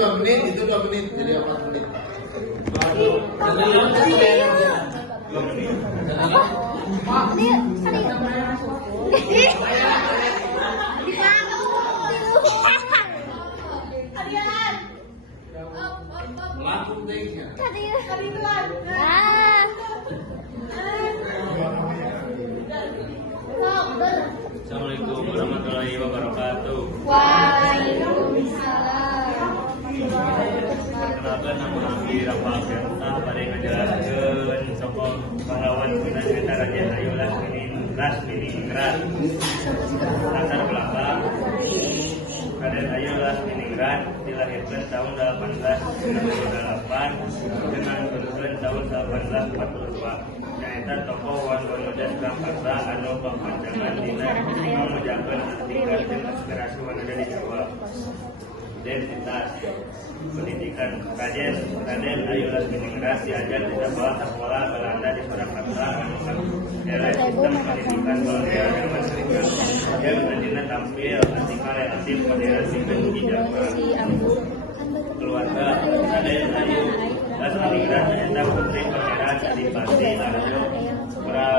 itu 2 menit jadi 4 menit. Assalamualaikum warahmatullahi wabarakatuh. Waalaikumsalam. Perkenalkan nama Abi Rafa Firta pada ngajelakeun sokong pahlawan kita cerita Raja Ayu Lasminingrat. Latar belakang Raden Ayu Lasminingrat dilahirkan tahun 1898 dengan kedudukan tahun 1842. Nyaeta tokoh wan wanudan Prakarsa anu papanjangan dina ngamujakeun tingkat dan aspirasi wanita di Jawa. Identitas pendidikan Raden Ayu Lasminingrat diajar di sekolah Belanda di Surakarta daerah sistem pendidikan kolonial Jerman Serikat. Dia berzina tampil antika relatif modern di Jawa. Keluarga Raden Ayu